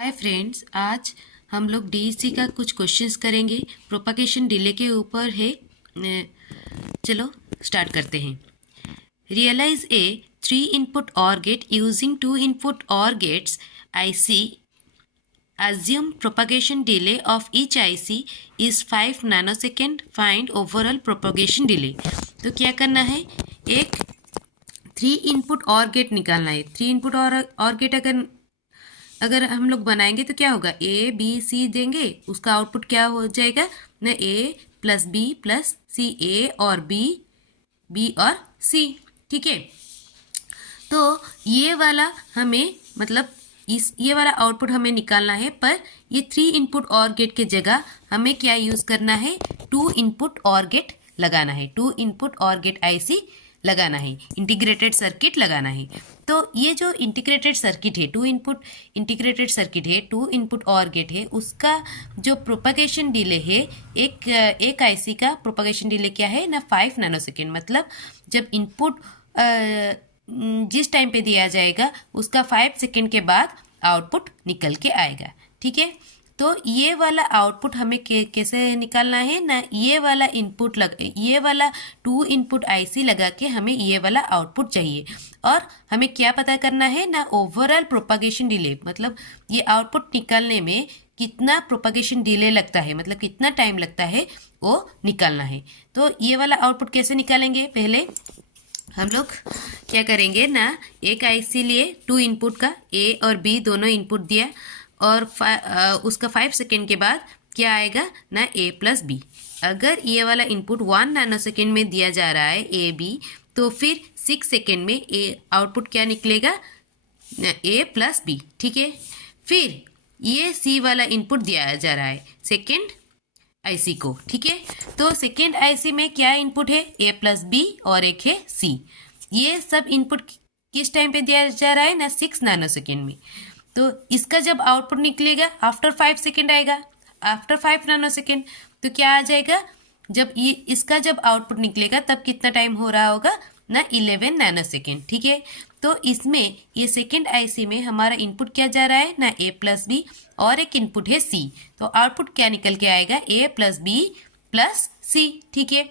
Hi friends, आज हम लोग डीईसी का कुछ क्वेश्चंस करेंगे। प्रोपगेशन डिले के ऊपर है। चलो स्टार्ट करते हैं। Realise a 3 input OR gate using 2 input OR gates IC. Assume propagation delay of each IC is 5 nanosecond. Find overall propagation delay. तो क्या करना है, एक 3 इनपुट OR गेट निकालना है। 3 इनपुट OR गेट अगर हम लोग बनाएंगे तो क्या होगा, ए बी सी देंगे, उसका आउटपुट क्या हो जाएगा ना, ए प्लस बी प्लस सी, ए और बी, बी और सी। ठीक है, तो ये वाला हमें मतलब ये वाला आउटपुट हमें निकालना है, पर ये 3 इनपुट OR गेट के जगह हमें क्या यूज़ करना है, 2 इनपुट OR गेट लगाना है। 2 इनपुट OR गेट IC लगाना है, इंटीग्रेटेड सर्किट लगाना है। तो ये जो इंटीग्रेटेड सर्किट है, 2 इनपुट इंटीग्रेटेड सर्किट है, 2 इनपुट OR गेट है, उसका जो प्रोपगेशन डिले है, एक IC का प्रोपगेशन डिले क्या है ना, 5 नैनोसेकेंड। मतलब जब इनपुट जिस टाइम पे दिया जाएगा उसका 5 सेकेंड के बाद आउटपुट निकल के आएगा। ठीक है, तो ये वाला आउटपुट हमें कैसे निकालना है ना, ये वाला ये वाला 2 इनपुट IC लगा के हमें ये वाला आउटपुट चाहिए। और हमें क्या पता करना है ना, ओवरऑल प्रोपगेशन डिले, मतलब ये आउटपुट निकालने में कितना प्रोपगेशन डिले लगता है, मतलब कितना टाइम लगता है, वो निकालना है। तो ये वाला आउटपुट कैसे निकालेंगे, पहले हम लोग क्या करेंगे ना, एक IC लिए 2 इनपुट का, ए और बी दोनों इनपुट दिया, और उसका 5 सेकेंड के बाद क्या आएगा ना, ए प्लस बी। अगर ये वाला इनपुट 1 नैनोसेकेंड में दिया जा रहा है ए बी, तो फिर 6 सेकेंड में आउटपुट क्या निकलेगा, ए प्लस बी। ठीक है, फिर ये सी वाला इनपुट दिया जा रहा है सेकेंड IC को। ठीक है, तो सेकेंड IC में क्या इनपुट है, ए प्लस बी और एक है सी। ये सब इनपुट किस टाइम पे दिया जा रहा है ना, 6 नैनोसेकेंड में। तो इसका जब आउटपुट निकलेगा आफ्टर 5 सेकेंड आएगा, आफ्टर 5 नैनोसेकेंड। तो क्या आ जाएगा, जब ये इसका जब आउटपुट निकलेगा तब कितना टाइम हो रहा होगा ना, 11 नैनोसेकेंड। ठीक है, तो इसमें ये सेकेंड IC में हमारा इनपुट क्या जा रहा है ना, ए प्लस बी और एक इनपुट है सी। तो आउटपुट क्या निकल के आएगा, ए प्लस बी प्लस सी। ठीक है,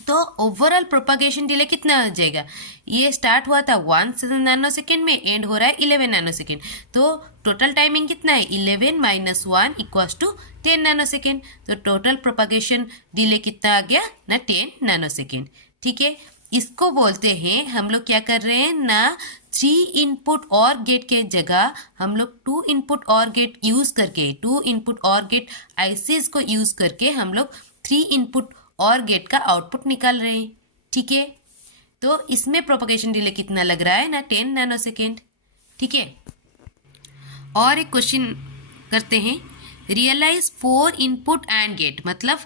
तो ओवरऑल प्रोपगेशन डिले कितना आ जाएगा, ये स्टार्ट हुआ था 1 नैनोसेकेंड में, एंड हो रहा है 11 नैनोसेकेंड। तो टोटल टाइमिंग कितना है, 11 - 1 = 10 नैनोसेकेंड। तो टोटल प्रोपगेशन डिले कितना आ गया ना, 10 नैनोसेकेंड। ठीक है, इसको बोलते हैं, हम लोग क्या कर रहे हैं ना, 3 इनपुट OR गेट के जगह हम लोग 2 इनपुट OR गेट यूज़ करके, 2 इनपुट OR गेट ICs को यूज़ करके हम लोग 3 इनपुट OR गेट का आउटपुट निकाल रहे हैं। ठीक है, तो इसमें प्रोपगेशन डिले कितना लग रहा है ना, 10 नैनोसेकेंड। ठीक है, और एक क्वेश्चन करते हैं। रियलाइज 4 इनपुट AND गेट, मतलब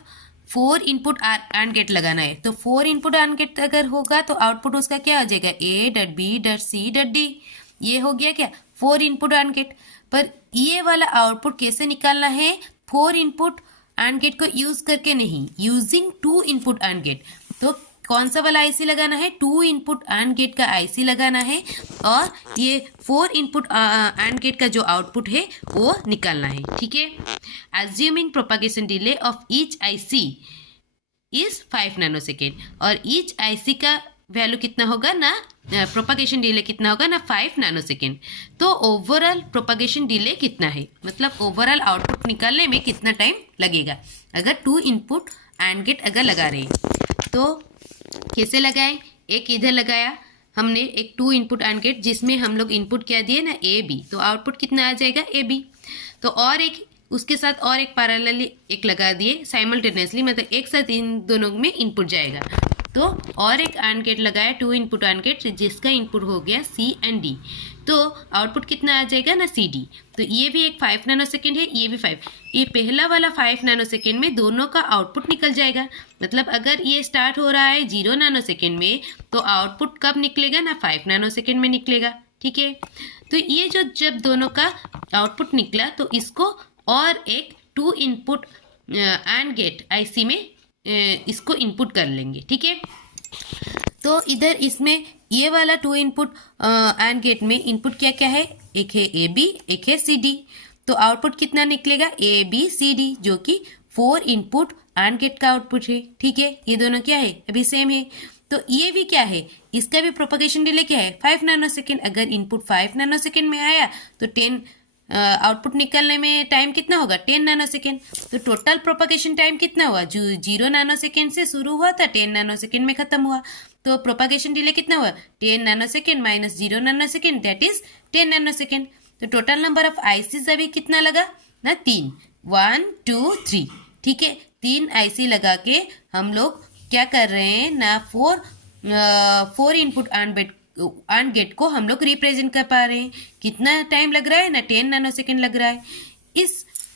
4 इनपुट AND गेट लगाना है। तो 4 इनपुट AND गेट अगर होगा तो आउटपुट उसका क्या आ जाएगा, A dot B dot C dot D. ये हो गया क्या, 4 इनपुट AND गेट। पर ये वाला आउटपुट कैसे निकालना है, 4 इनपुट AND गेट को यूज करके नहीं, यूजिंग 2 इनपुट AND गेट। तो कौन सा वाला IC लगाना है, 2 इनपुट AND गेट का IC लगाना है, और ये 4 इनपुट AND गेट का जो आउटपुट है वो निकालना है। ठीक है, assuming propagation delay of each IC is 5 nanosecond, और ईच IC का वैल्यू कितना होगा ना, प्रोपगेशन डिले कितना होगा ना, 5 नैनोसेकेंड। तो ओवरऑल प्रोपगेशन डिले कितना है, मतलब ओवरऑल आउटपुट निकालने में कितना टाइम लगेगा, अगर 2 इनपुट AND गेट अगर लगा रहे हैं। तो कैसे लगाएं, एक इधर लगाया हमने एक 2 इनपुट AND गेट, जिसमें हम लोग इनपुट क्या दिए ना, ए बी। तो आउटपुट कितना आ जाएगा, ए बी। तो और एक उसके साथ और एक पैरेलली एक लगा दिए साइमल्टेनियसली, मतलब एक साथ इन दोनों में इनपुट जाएगा। तो और एक AND गेट लगाया, 2 इनपुट AND गेट, जिसका इनपुट हो गया C एंड D। तो आउटपुट कितना आ जाएगा ना, CD। तो ये भी एक 5 नैनोसेकेंड है, ये भी 5। ये पहला वाला 5 नैनोसेकेंड में दोनों का आउटपुट निकल जाएगा। मतलब अगर ये स्टार्ट हो रहा है 0 नैनोसेकेंड में, तो आउटपुट कब निकलेगा ना, 5 नैनोसेकेंड में निकलेगा। ठीक है, तो ये जो जब दोनों का आउटपुट निकला, तो इसको और एक 2 इनपुट AND गेट IC में इसको इनपुट कर लेंगे। ठीक है, तो इधर इसमें ये वाला 2 इनपुट AND गेट में इनपुट क्या क्या है, एक है AB, एक है CD। तो आउटपुट कितना निकलेगा, ए बी सी डी, जो कि 4 इनपुट AND गेट का आउटपुट है। ठीक है, ये दोनों क्या है, अभी सेम है। तो ये भी क्या है, इसका भी प्रोपगेशन डिले क्या है, 5 नैनोसेकेंड। अगर इनपुट 5 नैनोसेकेंड में आया तो 10 आउटपुट निकलने में टाइम कितना होगा, 10 नैनोसेकेंड। तो टोटल प्रोपगेशन टाइम कितना हुआ, जो 0 नैनोसेकेंड से शुरू हुआ था 10 नैनोसेकेंड में खत्म हुआ। तो प्रोपगेशन डिले कितना हुआ, 10 nanosecond minus 0 nanosecond, that is 10 nanosecond. तो टोटल नंबर ऑफ आईसीज अभी कितना लगा ना, 3, 1 2 3। ठीक है, 3 आईसी लगा के हम लोग क्या कर रहे हैं ना, 4 इनपुट AND गेट को हम लोग रिप्रेजेंट कर पा रहे हैं। कितना टाइम लग रहा है ना, 10 नैनोसेकेंड लग रहा है।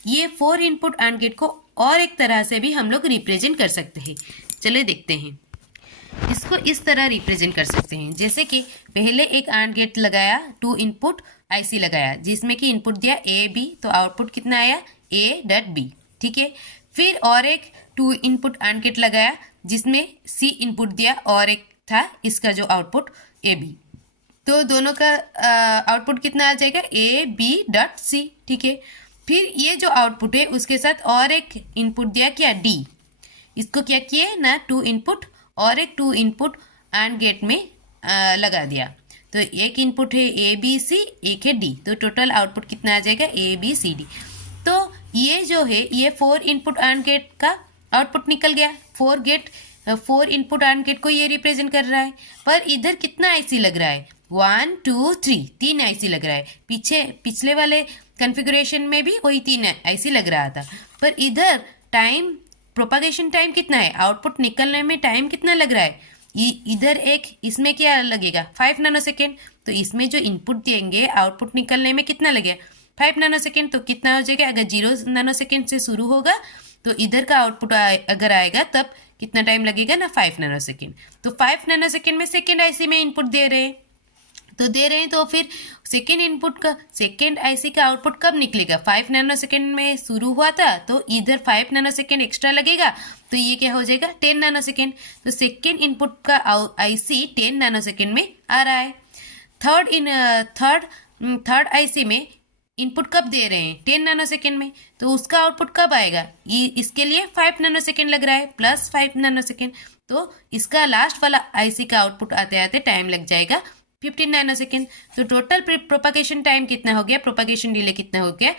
ये 4 इनपुट AND गेट को और एक तरह से भी हम लोग रिप्रेजेंट कर सकते हैं। चलिए देखते हैं, इसको इस तरह रिप्रेजेंट कर सकते हैं, जैसे कि पहले एक AND गेट लगाया, 2 इनपुट आईसी लगाया, जिसमें कि इनपुट दिया ए बी, तो आउटपुट कितना आया, ए डॉट बी। ठीक है, फिर और एक 2 इनपुट AND गेट लगाया, जिसमें सी इनपुट दिया और एक था इसका जो आउटपुट ए बी। तो दोनों का आउटपुट कितना आ जाएगा, ए बी डॉट सी। ठीक है, फिर ये जो आउटपुट है उसके साथ और एक इनपुट दिया क्या, डी। इसको क्या किए ना, 2 इनपुट और एक 2 इनपुट AND गेट में लगा दिया। तो एक इनपुट है ए बी सी, एक है डी, तो टोटल आउटपुट कितना आ जाएगा, ए बी सी डी। तो ये जो है ये 4 इनपुट AND गेट का आउटपुट निकल गया। 4 इनपुट AND गेट को ये रिप्रेजेंट कर रहा है। पर इधर कितना आईसी लग रहा है, 1 2 3, 3 आईसी लग रहा है। पिछले वाले कॉन्फ़िगरेशन में भी वही 3 आईसी लग रहा था। पर इधर टाइम, प्रोपागेशन टाइम कितना है, आउटपुट निकलने में टाइम कितना लग रहा है, इधर एक, इसमें क्या लगेगा, 5 नैनोसेकेंड। तो इसमें जो इनपुट देंगे आउटपुट निकलने में कितना लगेगा, 5 नैनोसेकेंड। तो कितना हो जाएगा, अगर 0 नैनोसेकेंड से शुरू होगा तो इधर का आउटपुट अगर आएगा तब कितना टाइम लगेगा ना, 5 नैनोसेकेंड। तो 5 नैनोसेकेंड में सेकेंड आईसी में इनपुट दे रहे हैं, तो फिर सेकेंड आईसी का आउटपुट कब निकलेगा, 5 नैनोसेकेंड में शुरू हुआ था तो इधर 5 नैनोसेकेंड एक्स्ट्रा लगेगा, तो ये क्या हो जाएगा, 10 नैनोसेकेंड। तो सेकेंड इनपुट का आईसी 10 नैनोसेकेंड में आ रहा है। थर्ड आईसी में इनपुट कब दे रहे हैं, 10 नैनोसेकेंड में, तो उसका आउटपुट कब आएगा, ये इसके लिए 5 नैनोसेकेंड लग रहा है, प्लस 5 नैनोसेकेंड। तो इसका लास्ट वाला आईसी का आउटपुट आते आते टाइम लग जाएगा 15 नैनोसेकेंड। तो टोटल प्रोपागेशन टाइम कितना हो गया, प्रोपागेशन डिले कितना हो गया,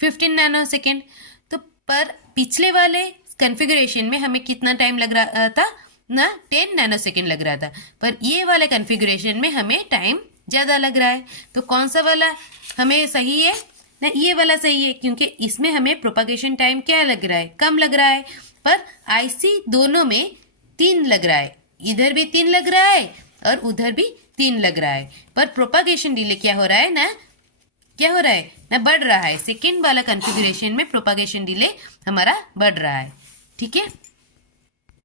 15 नैनोसेकेंड। तो पर पिछले वाले कॉन्फ़िगरेशन में हमें कितना टाइम लग रहा था ना, 10 नैनोसेकेंड लग रहा था। पर ये वाले कॉन्फ़िगरेशन में हमें टाइम ज़्यादा लग रहा है। तो कौन सा वाला हमें सही है ना, ये वाला सही है, क्योंकि इसमें हमें प्रोपागेशन टाइम क्या लग रहा है, कम लग रहा है। पर आईसी दोनों में 3 लग रहा है, इधर भी 3 लग रहा है और उधर भी 3 लग रहा है। पर प्रोपागेशन डिले क्या हो रहा है ना, बढ़ रहा है। सेकेंड वाला कॉन्फ़िगरेशन में प्रोपागेशन डिले हमारा बढ़ रहा है। ठीक है।